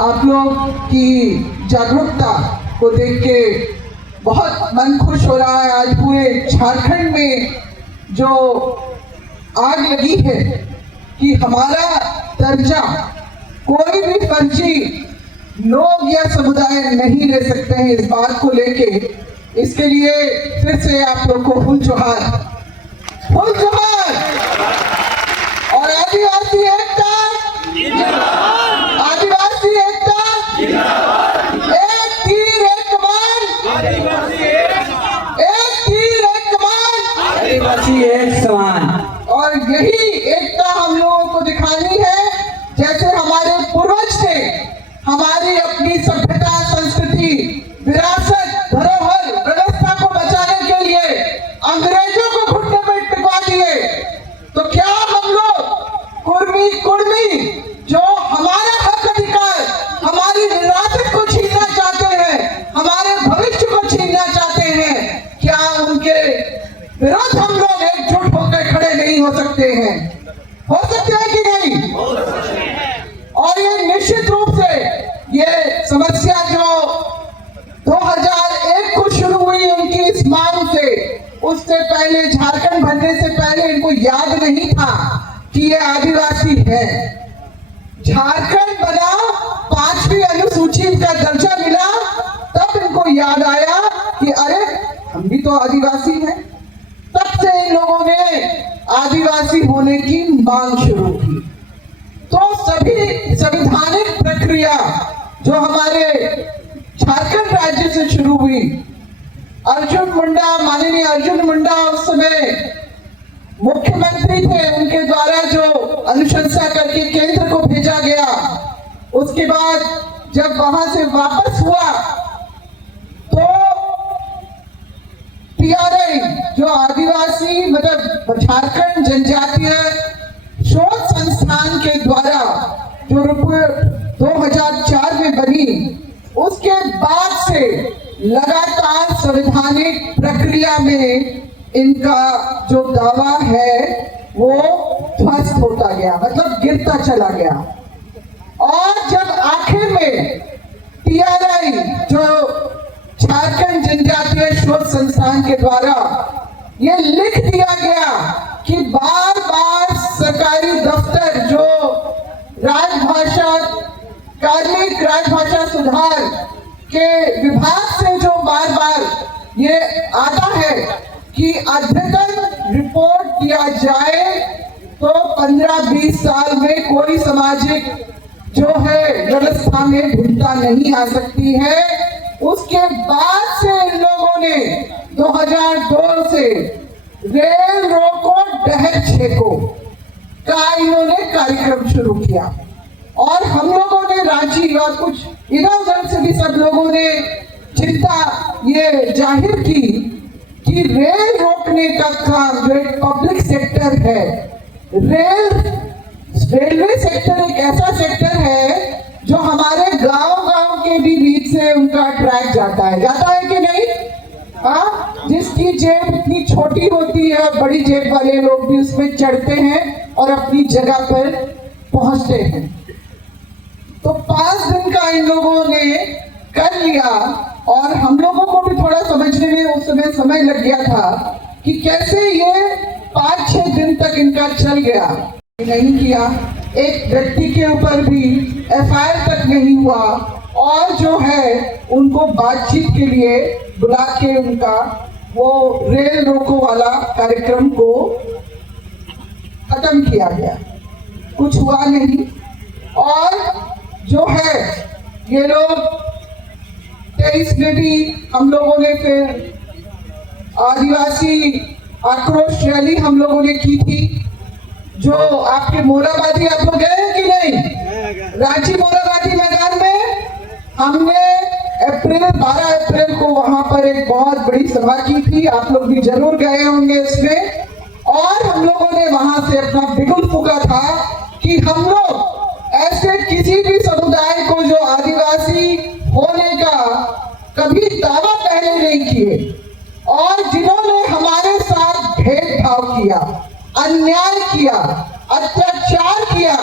आप लोग की जागरूकता को देख के बहुत मन खुश हो रहा है। आज पूरे झारखंड में जो आग लगी है कि हमारा दर्जा कोई भी फर्जी लोग या समुदाय नहीं ले सकते हैं, इस बात को लेके इसके लिए फिर से आप लोग को फुल जोहार और आदिवासी एकता, आदिवासी एकता, एक तीर एक कमान, एक तीर एक कमान, आदिवासी एक समान। और यही एकता हम लोगों को दिखानी है। जैसे हमारे पूर्वज थे, हमारी अपनी सभ्यता, संस्कृति, विरासत, धरोहर, व्यवस्था को बचाने के लिए अंग्रेजों को घुटने पे टिकवा दिए, तो क्या हम लोग कुर्मी जो हमारा हक अधिकार, हमारी विरासत को छीनना चाहते हैं, हमारे भविष्य को छीनना चाहते हैं, क्या उनके विरोध हम लोग एकजुट होकर खड़े नहीं हो सकते हैं? हो सकते हैं कि नहीं? और ये निश्चित रूप से ये समस्या जो 2001 को शुरू हुई उनकी इस मांग से, उससे पहले झारखंड बनने से पहले इनको याद नहीं था कि ये आदिवासी है। झारखंड बना, 5वीं अनुसूची का दर्जा मिला, तब इनको याद आया कि अरे हम भी तो आदिवासी हैं। तब से इन लोगों ने आदिवासी होने की मांग शुरू की। तो सभी संवैधानिक प्रक्रिया जो हमारे झारखंड राज्य से शुरू हुई, अर्जुन मुंडा, माननीय अर्जुन मुंडा उस समय मुख्यमंत्री थे, उनके द्वारा जो अनुशंसा करके केंद्र को भेजा गया, उसके बाद जब वहां से वापस हुआ तो टीआरआई जो आदिवासी मतलब झारखंड जनजातीय शोध संस्थान के द्वारा जो रिपोर्ट 2004 में बनी, उसके बाद से लगातार संवैधानिक प्रक्रिया में इनका जो दावा है वो ध्वस्त होता गया, मतलब गिरता चला गया। और जब आखिर में टीआरआई जो झारखंड जनजातीय शोध संस्थान के द्वारा ये लिख दिया गया कि बार बार सरकारी दफ्तर जो राजभाषा, कार्मिक राजभाषा सुधार के विभाग से जो बार बार ये आता है कि अद्यतन रिपोर्ट दिया जाए, तो 15-20 साल में कोई सामाजिक जो है व्यवस्था में भिन्नता नहीं आ सकती है। उसके बाद से इन लोगों ने 2002 से रेल रोको डहर छेको का इन्होंने कार्यक्रम शुरू किया, और हम लोगों ने रांची और कुछ इधर उधर से भी सब लोगों ने चिंता ये जाहिर की कि रेल रोकने का काम जो एक पब्लिक सेक्टर है, रेलवे सेक्टर एक ऐसा सेक्टर है जो हमारे गांव के भी बीच से उनका ट्रैक जाता है कि नहीं? हाँ, जिसकी जेब इतनी छोटी होती है, बड़ी जेब वाले लोग भी उसमें चढ़ते हैं और अपनी जगह पर पहुंचते हैं। तो 5 दिन का इन लोगों ने कर लिया, और हम लोगों को भी थोड़ा समझने में उस समय लग गया था कि कैसे ये 5-6 दिन तक इनका चल गया। नहीं किया, एक व्यक्ति के ऊपर भी एफआईआर तक नहीं हुआ, और जो है उनको बातचीत के लिए बुला के उनका वो रेल रोको वाला कार्यक्रम को खत्म किया गया। कुछ हुआ नहीं, और जो है ये लोग 23 में भी हम लोगों ने फिर आदिवासी आक्रोश रैली हम लोगों ने की थी, जो आपके मोराबादी आप लोग गए हैं कि नहीं? रांची मोराबादी मैदान में हमने 12 अप्रैल को वहां पर एक बहुत बड़ी सभा की थी, आप लोग भी जरूर गए होंगे इसमें। और हम लोगों ने वहां से अपना बिगुल फूका था कि हम लोग ऐसे किसी भी समुदाय को जो आदिवासी होने का कभी दावा पहले नहीं किए, और जिन्होंने हमारे साथ भेदभाव किया, अन्याय किया, अत्याचार किया,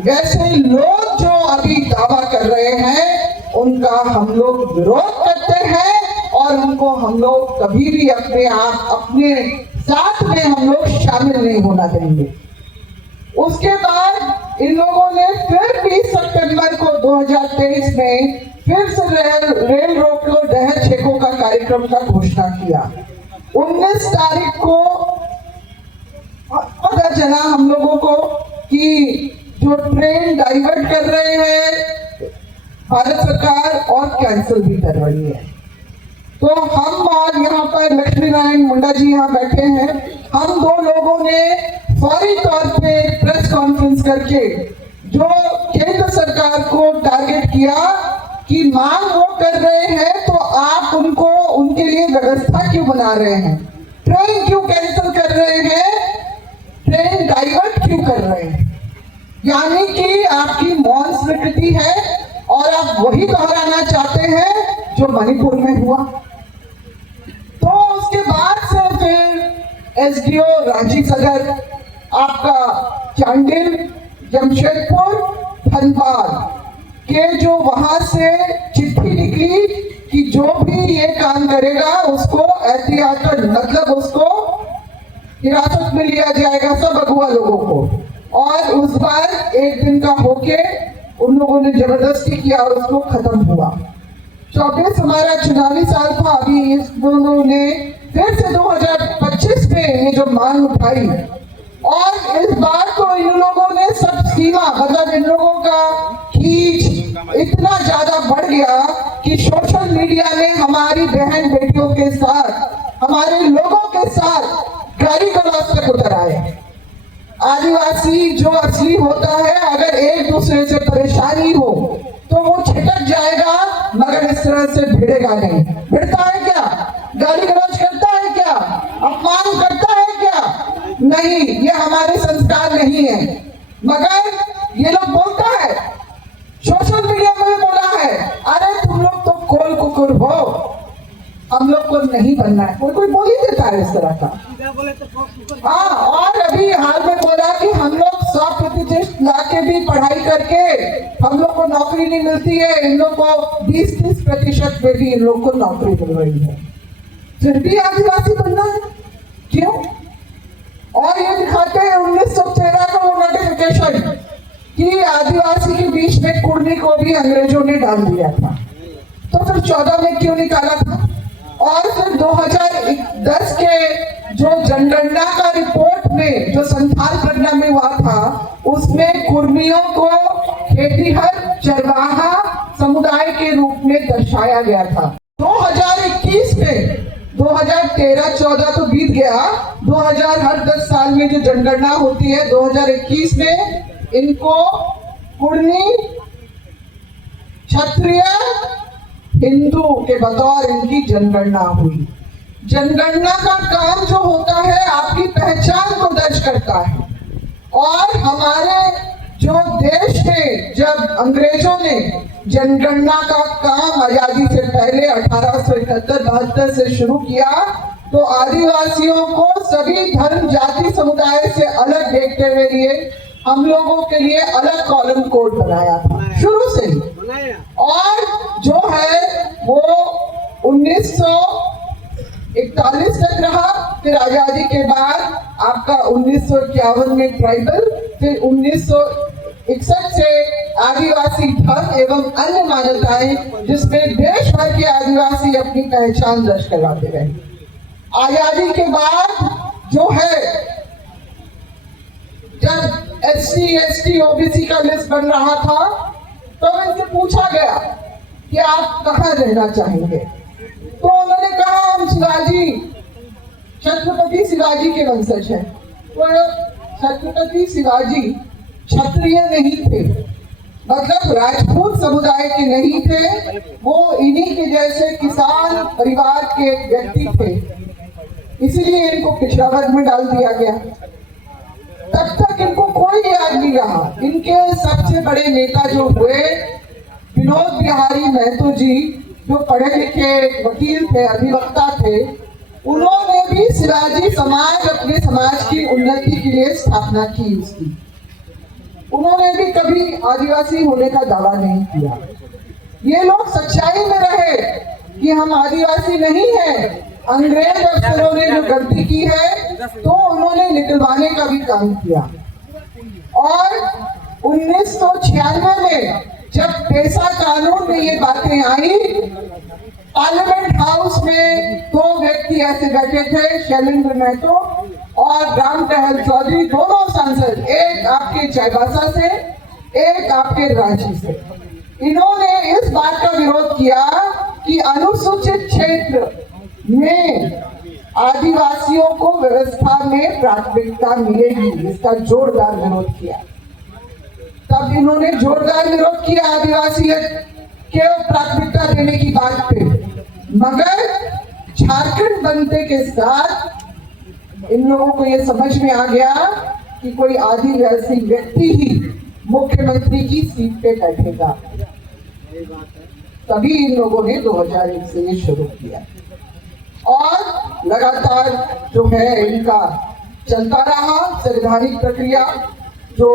वैसे लोग जो अभी दावा कर रहे रहे हैं उनका हम लोग विरोध करते हैं और उनको हम लोग कभी भी अपने साथ में हम लोग शामिल नहीं होना देंगे। उसके बाद इन लोगों ने फिर 20 सितंबर को 2023 में फिर से रेल रोको डहर छेको का कार्यक्रम का घोषणा किया। 19 तारीख को पता चला हम लोगों को कि जो ट्रेन डाइवर्ट कर रहे हैं भारत सरकार और कैंसिल भी कर रही है। तो हम और यहाँ पर लक्ष्मी नारायण मुंडा जी यहाँ बैठे हैं, हम दो लोगों ने फौरी तौर पे प्रेस कॉन्फ्रेंस करके जो केंद्र सरकार को टारगेट किया कि मांग वो कर रहे हैं तो आप उनको उनके लिए व्यवस्था क्यों बना रहे हैं, ट्रेन क्यों कैंसिल कर रहे हैं, ट्रेन डाइवर्ट क्यों कर रहे हैं, यानी कि आपकी मौन स्वीकृति है और आप वही दोहराना चाहते हैं जो मणिपुर में हुआ। तो उसके बाद से फिर एसडीओ रांची सदर, आपका चांडिल, जमशेदपुर, धनबाद के जो वहां से चिट्ठी निकली कि जो भी ये काम करेगा उसको एहतियातन मतलब उसको हिरासत में लिया जाएगा, सब अगुआ लोगों को। और उस बार एक दिन का होके उन लोगों ने जबरदस्ती किया और उसको खत्म हुआ। 24 हमारा चुनावी साल था, अभी इस दोनों ने फिर से 2025 में ये जो मांग उठाई और इस बार तो इन लोगों ने सब सीमा मतलब इन लोगों का खींच इतना ज्यादा बढ़ गया कि सोशल मीडिया ने हमारी बहन बेटियों के साथ, हमारे लोगों के साथ गाली गलौज तक उतर आए। आदिवासी जो असली होता है, अगर एक दूसरे से परेशानी हो तो वो छिटक जाएगा, मगर इस तरह से भिड़ेगा नहीं। भिड़ता है क्या? गाली गलौज करता है क्या? अपमान करता है क्या? नहीं, ये हमारे संस्कार नहीं है। मगर ये लोग बोलता है, सोशल मीडिया में बोला है, अरे तुम लोग तो कोल कुकुर हो, हम लोग को नहीं बनना है। कोई बोल ही देता है इस तरह का। हाँ, और अभी हाल में बोला कि हम लोग 100% ला के भी पढ़ाई करके हम लोग को नौकरी नहीं मिलती है, इन लोग को 20-30% में भी इन लोग को नौकरी मिल रही है, फिर भी आदिवासी बनना है क्यों? और ये दिखाते हैं 1913 का वो नोटिफिकेशन कि आदिवासी के बीच में कुर्मी को भी अंग्रेजों ने डाल दिया था, तो फिर 14 में क्यों निकाला था? और फिर 2010 के जो जनगणना का रिपोर्ट में जो संथाल प्रज्ञा में हुआ था, उसमें कुर्मियों को खेतीहर चरवाहा समुदाय के रूप में दर्शाया गया था। 2021 में 2013-14 तो बीत गया, 2000 हर 10 साल में जो जनगणना होती है, 2021 में इनको कुर्मी, क्षत्रिय, हिंदू के बतौर इनकी जनगणना हुई। जनगणना का काम जो होता है आपकी पहचान को दर्ज करता है। और हमारे जो देश में जब अंग्रेजों ने जनगणना का काम आजादी से पहले 1871-72 से शुरू किया, तो आदिवासियों को सभी धर्म जाति समुदाय से अलग देखते हुए लिए हम लोगों के लिए अलग कॉलम कोड बनाया था शुरू से ही। और जो है वो 1941 तक रहा, फिर आजादी के बाद आपका 1951 में ट्राइबल, फिर 1961 से आदिवासी धर्म एवं अन्य मान्यताएं, जिसमें देश भर के आदिवासी अपनी पहचान दर्ज करवाते रहे। आजादी के बाद जो है जब SC, ST, OBC का लिस्ट बन रहा था, तो इनसे पूछा गया कि आप कहाँ रहना चाहेंगे, तो उन्होंने कहा हम शिवाजी, छत्रपति शिवाजी के वंशज हैं। तो छत्रपति शिवाजी क्षत्रिय नहीं थे, मतलब राजपूत समुदाय के नहीं थे, वो इन्हीं के जैसे किसान परिवार के व्यक्ति थे, इसीलिए इनको पिछड़ा वर्ग में डाल दिया गया। तब तक इनको कोई याद नहीं रहा। इनके सबसे बड़े नेता जो हुए विनोद बिहारी महतो जी, जो पढ़े लिखे वकील थे, अधिवक्ता थे, उन्होंने भी शिवाजी समाज, अपने समाज की उन्नति के लिए स्थापना की उसकी। उन्होंने भी कभी आदिवासी होने का दावा नहीं किया। ये लोग सच्चाई में रहे कि हम आदिवासी नहीं हैं। अंग्रेज अफसरों ने जो गलती की है तो उन्होंने निकलवाने का भी काम किया। और 1996 में जब पेशा कानून में ये बातें आई, पार्लियामेंट हाउस में दो व्यक्ति ऐसे बैठे थे, शैलेंद्र महतो और राम टहल चौधरी, दोनों सांसद, एक आपके चाईबासा से, एक आपके रांची से। इन्होंने इस बात का विरोध किया कि अनुसूचित क्षेत्र में आदिवासियों को व्यवस्था में प्राथमिकता मिलेगी, इसका जोरदार विरोध किया। तब इन्होंने जोरदार विरोध किया आदिवासी के प्राथमिकता देने की बात पे, मगर झारखंड बनते के साथ इन लोगों को ये समझ में आ गया कि कोई आदिवासी व्यक्ति ही मुख्यमंत्री की सीट पे बैठेगा। तभी इन लोगों ने 2001 से ये शुरू किया और लगातार जो है इनका चलता रहा। संवैधानिक प्रक्रिया जो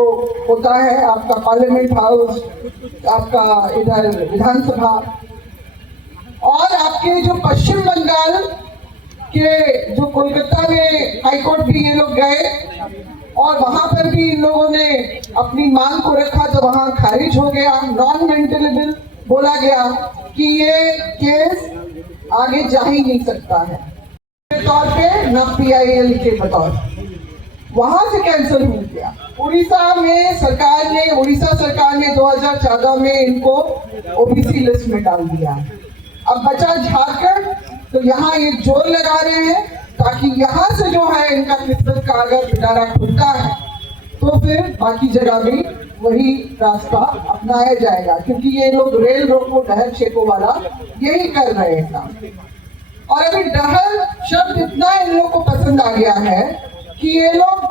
होता है आपका पार्लियामेंट हाउस, आपका इधर विधानसभा, और आपके जो पश्चिम बंगाल के जो कोलकाता में हाईकोर्ट भी ये लोग गए और वहां पर भी इन लोगों ने अपनी मांग को रखा तो वहां खारिज हो गया। नॉन मेंटेनेबल बोला गया कि ये केस आगे जा ही नहीं सकता है के तौर पे, न PIL के बतौर, वहां से कैंसिल हो गया। उड़ीसा सरकार ने 2014 में इनको OBC लिस्ट में डाल दिया। अब बचा झारखंड, तो यहाँ ये जोर लगा रहे हैं ताकि यहाँ से जो है इनका किस्मत का अगर पिटारा खुलता है तो फिर बाकी जगह भी वही रास्ता अपनाया जाएगा, क्योंकि ये लोग रेल रोको डहर छेको वाला यही कर रहे हैं काम। और अभी डहर शब्द इतना इन लोग को पसंद आ गया है कि ये लोग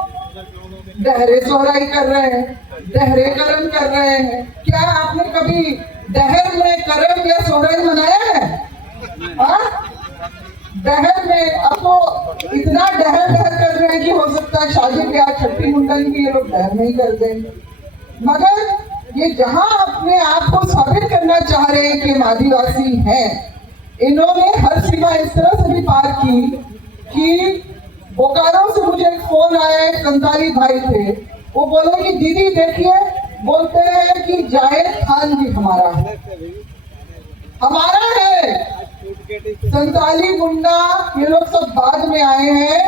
डहरे सोहराई कर रहे हैं, डहरे करम कर रहे हैं। क्या आपने कभी डहर में करम या सोहराई मनाया है? डहर में अब तो इतना डहर कर रहे हैं कि हो सकता है शादी ब्याह छठी मुंडन भी ये लोग डहर में ही कर दें। मगर ये जहां अपने आप को साबित करना चाह रहे हैं कि हम आदिवासी हैं, इन्होंने हर सीमा इस तरह से भी पार की कि बोकारो से मुझे एक फोन आया, एक संताली भाई थे, वो बोले कि दीदी देखिए, बोलते हैं कि जाहिर खान भी हमारा है। संताली मुंडा ये लोग सब बाद में आए हैं,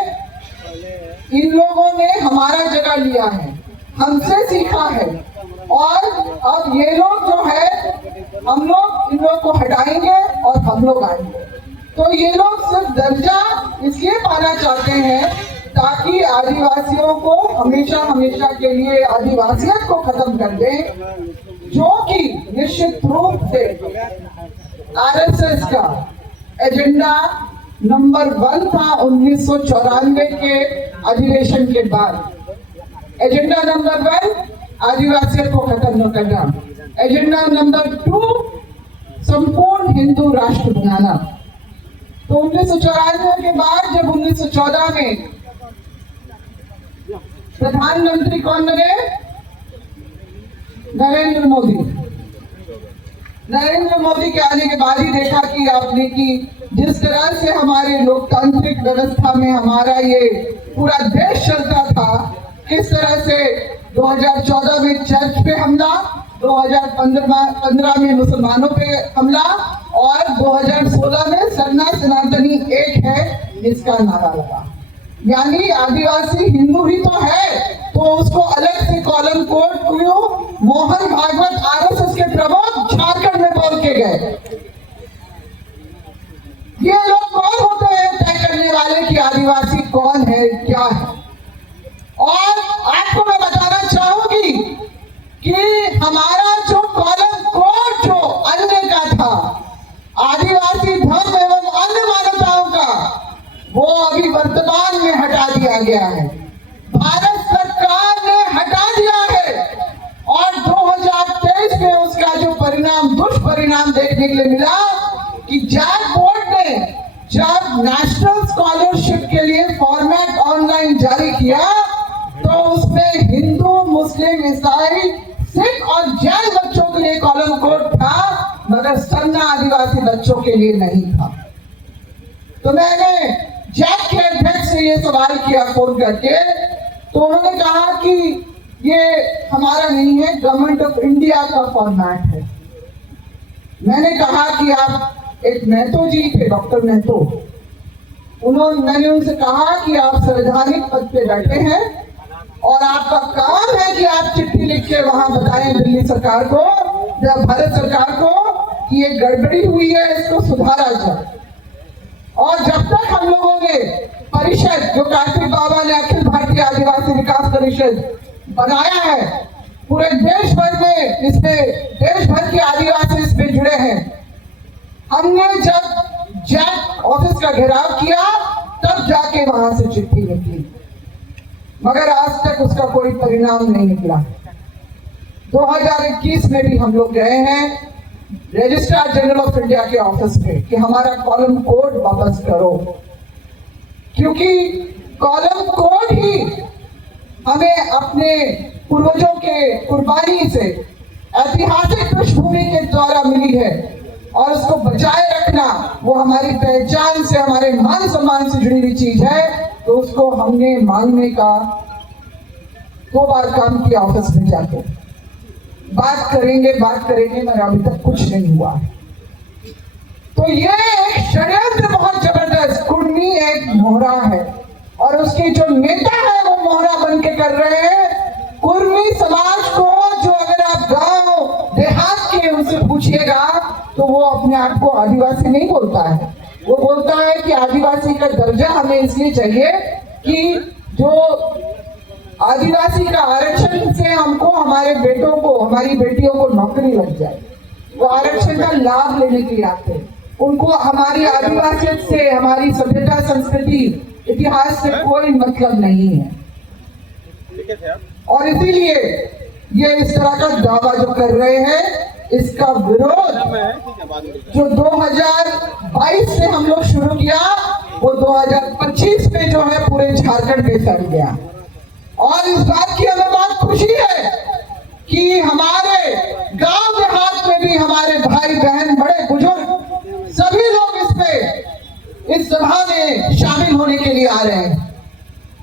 इन लोगों ने हमारा जगह लिया है, हमसे सीखा है, और अब ये लोग जो है हम लोग इन लोग को हटाएंगे और हम लोग आएंगे। तो ये लोग सिर्फ दर्जा इसलिए पाना चाहते हैं ताकि आदिवासियों को हमेशा हमेशा के लिए आदिवासियत को खत्म कर दें, जो कि निश्चित रूप से RSS का एजेंडा नंबर 1 था 1994 के अधिवेशन के बाद। एजेंडा नंबर 1 आदिवासियों को खत्म न करना, एजेंडा नंबर 2 संपूर्ण हिंदू राष्ट्र बनाना। तो 1994 के बाद जब 1914 में प्रधानमंत्री कौन बने? नरेंद्र मोदी के आने के बाद ही देखा कि आपने कि जिस तरह से हमारे लोकतांत्रिक व्यवस्था में हमारा ये पूरा देश चलता था, किस तरह से 2014 में चर्च पे हमला, 2015 में मुसलमानों पे हमला और 2016 में सरना सनातनी एक है इसका नारा लगा। यानी आदिवासी हिंदू ही तो है, तो उसको अलग से कॉलम कोड क्यों? मोहन भागवत RSS के प्रमुख झारखंड में बोल के गए। ये लोग कौन होते हैं तय करने वाले कि आदिवासी कौन है क्या है? और आपको मैं बताना चाहूंगी कि हमारा जो कॉलम कोड जो अन्य का था, आदिवासी धर्म एवं अन्य मान्यताओं का, वो अभी वर्तमान में हटा दिया गया है। भारत सरकार ने हटा दिया है और 2023 में उसका जो परिणाम, दुष्परिणाम देखने के लिए मिला कि जैक बोर्ड ने जब नेशनल स्कॉलरशिप के लिए फॉर्मेट ऑनलाइन जारी किया तो उसमें हिंदू, मुस्लिम, ईसाई, सिख और जैन बच्चों के लिए कॉलम कोड था, मगर सन्ना आदिवासी बच्चों के लिए नहीं था। तो मैंने जैक के अध्यक्ष से ये सवाल किया फोन करके, तो उन्होंने कहा कि ये हमारा नहीं है, गवर्नमेंट ऑफ इंडिया का फॉर्मेट है। मैंने कहा कि आप एक महतो जी थे, डॉक्टर महतो, मैंने उनसे कहा कि आप संवैधानिक पद पे बैठे हैं और आपका काम है कि आप चिट्ठी लिख के वहां बताएं दिल्ली सरकार को या भारत सरकार को कि ये गड़बड़ी हुई है, इसको सुधारा जाए। और जब तक हम लोगों ने परिषद, जो कार्तिक बाबा ने अखिल भारतीय आदिवासी विकास परिषद बनाया है, पूरे देश भर में इसमें देश भर के आदिवासी इसमें जुड़े हैं। हमने जब जैक ऑफिस का घेराव किया तब जाके वहां से चिट्ठी निकली, मगर आज तक उसका कोई परिणाम नहीं निकला। 2021 में भी हम लोग गए हैं रजिस्ट्रार जनरल ऑफ इंडिया के ऑफिस में कि हमारा कॉलम कोड वापस करो, क्योंकि कॉलम कोड ही हमें अपने पूर्वजों के कुर्बानी से ऐतिहासिक पृष्ठभूमि के द्वारा मिली है और उसको बचाए रखना वो हमारी पहचान से, हमारे मान सम्मान से जुड़ी हुई चीज है। तो उसको हमने मांगने का 2 बार काम किया ऑफिस में जाकर, बात करेंगे मगर अभी तक कुछ नहीं हुआ। तो ये एक षड्यंत्र बहुत जबरदस्त, कुर्मी एक मोहरा है और उसके जो नेता है वो मोहरा बन के कर रहे हैं। कुर्मी समाज को, जो अगर आप गांव देहात के उनसे पूछिएगा तो वो अपने आप को आदिवासी नहीं बोलता है। वो बोलता है कि आदिवासी का दर्जा हमें इसलिए चाहिए कि जो आदिवासी का आरक्षण से हमको, हमारे बेटों को, हमारी बेटियों को नौकरी लग जाए। वो आरक्षण का लाभ लेने के लिए आते हैं। उनको हमारी आदिवासियत से, हमारी सभ्यता, संस्कृति, इतिहास से कोई मतलब नहीं है। और इसीलिए ये इस तरह का दावा जो कर रहे हैं, इसका विरोध जो 2022 से हम लोग शुरू किया वो 2025 में जो है पूरे झारखंड में फैल गया। और इस बात की हमें बहुत खुशी है कि हमारे गांव देहात में भी हमारे भाई बहन, बड़े बुजुर्ग सभी लोग इस सभा में शामिल होने के लिए आ रहे हैं,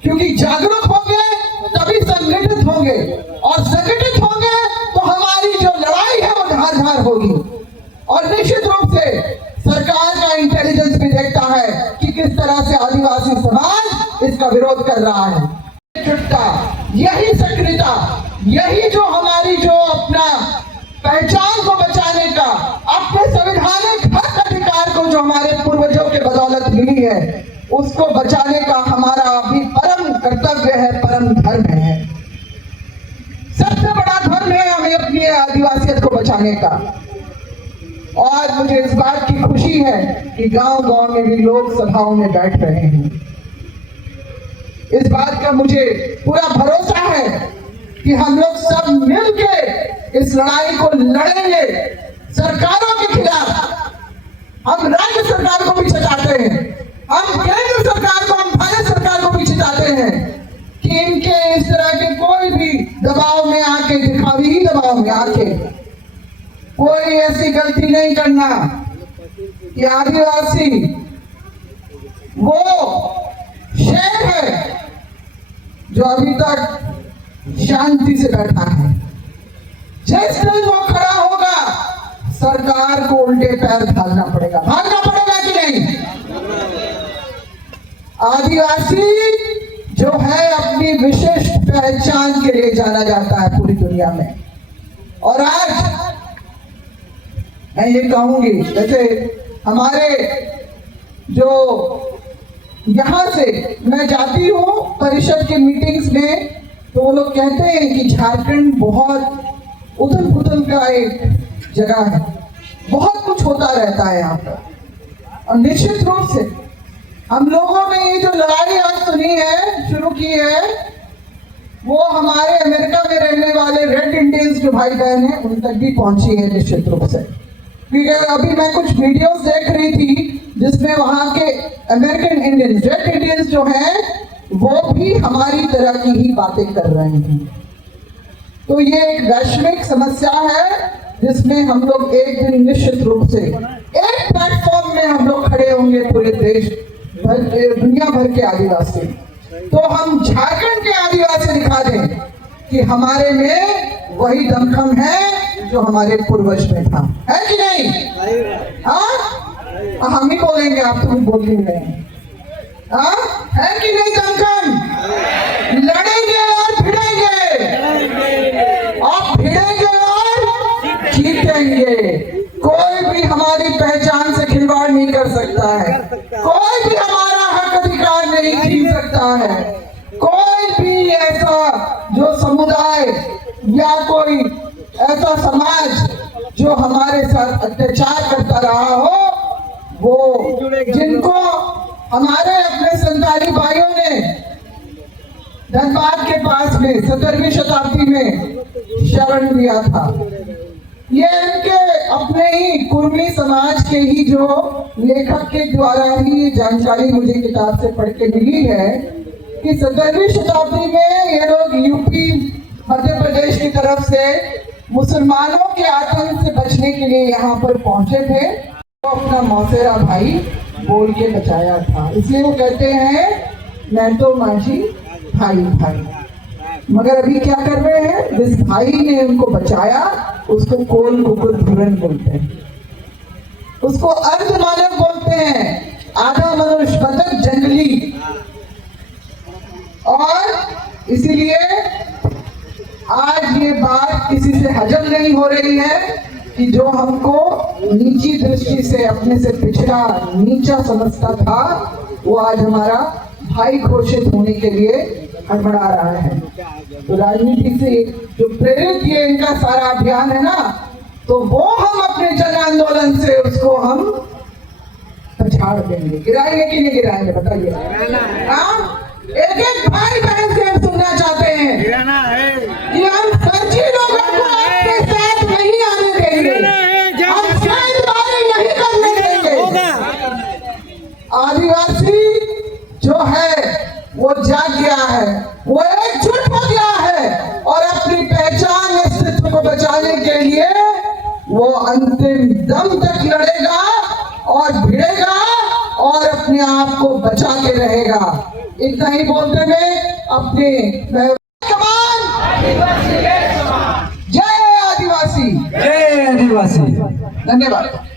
क्योंकि जागरूक होंगे तभी संगठित होंगे, और संगठित होंगे तो हमारी जो लड़ाई है वो धार होगी। और निश्चित रूप से सरकार का इंटेलिजेंस भी देखता है कि किस तरह से आदिवासी समाज इसका विरोध कर रहा है। यही सक्रियता, यही जो हमारी जो अपना पहचान को बचाने का, अपने संवैधानिक हक अधिकार को जो हमारे पूर्वजों के बदौलत मिली है, उसको बचाने का हमारा अभी परम कर्तव्य है, परम धर्म है। सबसे बड़ा धर्म है हमें अपनी आदिवासियत को बचाने का। और मुझे इस बात की खुशी है कि गांव-गांव में भी लोग सभाओं में बैठ रहे हैं। इस बात का मुझे पूरा भरोसा है कि हम लोग सब मिलकर इस लड़ाई को लड़ेंगे सरकारों के खिलाफ। हम राज्य सरकार को भी सताते हैं, हम केंद्र सरकार को, हम भारत सरकार को भी सताते हैं कि इनके इस तरह के कोई भी दबाव में आके, दिखावी ही दबाव में आके कोई ऐसी गलती नहीं करना कि आदिवासी वो शेर है जो अभी तक शांति से बैठा है। जिस दिन वो खड़ा होगा सरकार को उल्टे पैर भागना पड़ेगा कि नहीं? आदिवासी जो है अपनी विशिष्ट पहचान के लिए जाना जाता है पूरी दुनिया में। और आज मैं ये कहूंगी, जैसे हमारे जो यहाँ से मैं जाती हूँ परिषद के मीटिंग्स में, तो वो लोग कहते हैं कि झारखंड बहुत उथल पुथल का एक जगह है, बहुत कुछ होता रहता है यहाँ पर। और निश्चित रूप से हम लोगों ने ये जो लड़ाई आज सुनी है, शुरू की है, वो हमारे अमेरिका में रहने वाले रेड इंडियंस जो भाई बहन हैं उन तक भी पहुंची है निश्चित रूप से। क्योंकि अभी मैं कुछ वीडियोस देख रही थी जिसमें वहां के अमेरिकन इंडियंस, रेड इंडियंस जो हैं, वो भी हमारी तरह की ही बातें कर रहे हैं। तो ये एक वैश्विक समस्या है जिसमें हम लोग एक दिन निश्चित रूप से एक प्लेटफॉर्म में हम लोग खड़े होंगे पूरे देश भर, दुनिया भर के आदिवासी। तो हम झारखंड के आदिवासी दिखा दें कि हमारे में वही दमखम है जो हमारे पूर्वज में था, है कि नहीं? हाँ, हम ही बोलेंगे, आप तो बोल ही नहीं। हाँ, है कि नहीं दमखम? लड़ेंगे और भिड़ेंगे, और भिड़ेंगे और जीतेंगे। कोई भी हमारी पहचान से खिलवाड़ नहीं कर सकता है, कोई भी हमारा हक अधिकार नहीं छीन सकता है। कोई भी ऐसा जो समुदाय या कोई ऐसा समाज जो हमारे साथ अत्याचार करता रहा हो, वो जिनको हमारे अपने संताली भाइयों ने धनबाद के पास में 17वीं शताब्दी में शरण लिया था, ये इनके अपने ही कुर्मी समाज के ही जो लेखक के द्वारा ही ये जानकारी मुझे किताब से पढ़ के मिली है कि 17वीं शताब्दी में ये लोग यूपी मध्य प्रदेश की तरफ से मुसलमानों के आतंक से बचने के लिए यहाँ पर पहुंचे थे, तो अपना मौसेरा भाई बोल के बचाया था। इसलिए वो कहते हैं मैं तो माझी भाई भाई। मगर अभी क्या कर रहे हैं, जिस भाई ने उनको बचाया उसको कोल कुकुर धुरन बोलते हैं, उसको अर्ध मानव बोलते हैं, आधा मनुष्य मतलब जंगली। और इसीलिए आज ये बात किसी से हजम नहीं हो रही है कि जो हमको नीची दृष्टि से अपने से पिछड़ा नीचा समझता था, वो आज हमारा भाई घोषित होने के लिए हड़बड़ा रहा है। तो राजनीति से जो प्रेरित ये इनका सारा अभियान है ना, तो वो हम अपने जन आंदोलन से उसको हम पछाड़ देंगे। गिराएंगे कि नहीं गिराएंगे बताइए? हाँ, एक एक भाई बहन से हम सुनना चाहते हैं कि हम फर्जी लोगों को अपने साथ नहीं आने देंगे, हम साझेदारी नहीं करने देंगे। आदिवासी जो है वो जाग गया है, वो एकजुट हो गया है और अपनी पहचान अस्तित्व को बचाने के लिए वो अंतिम दम तक लड़ेगा और भिड़ेगा और अपने आप को बचा के रहेगा। इतना ही बोलते हुए अपने जय आदिवासी, जय आदिवासी। धन्यवाद।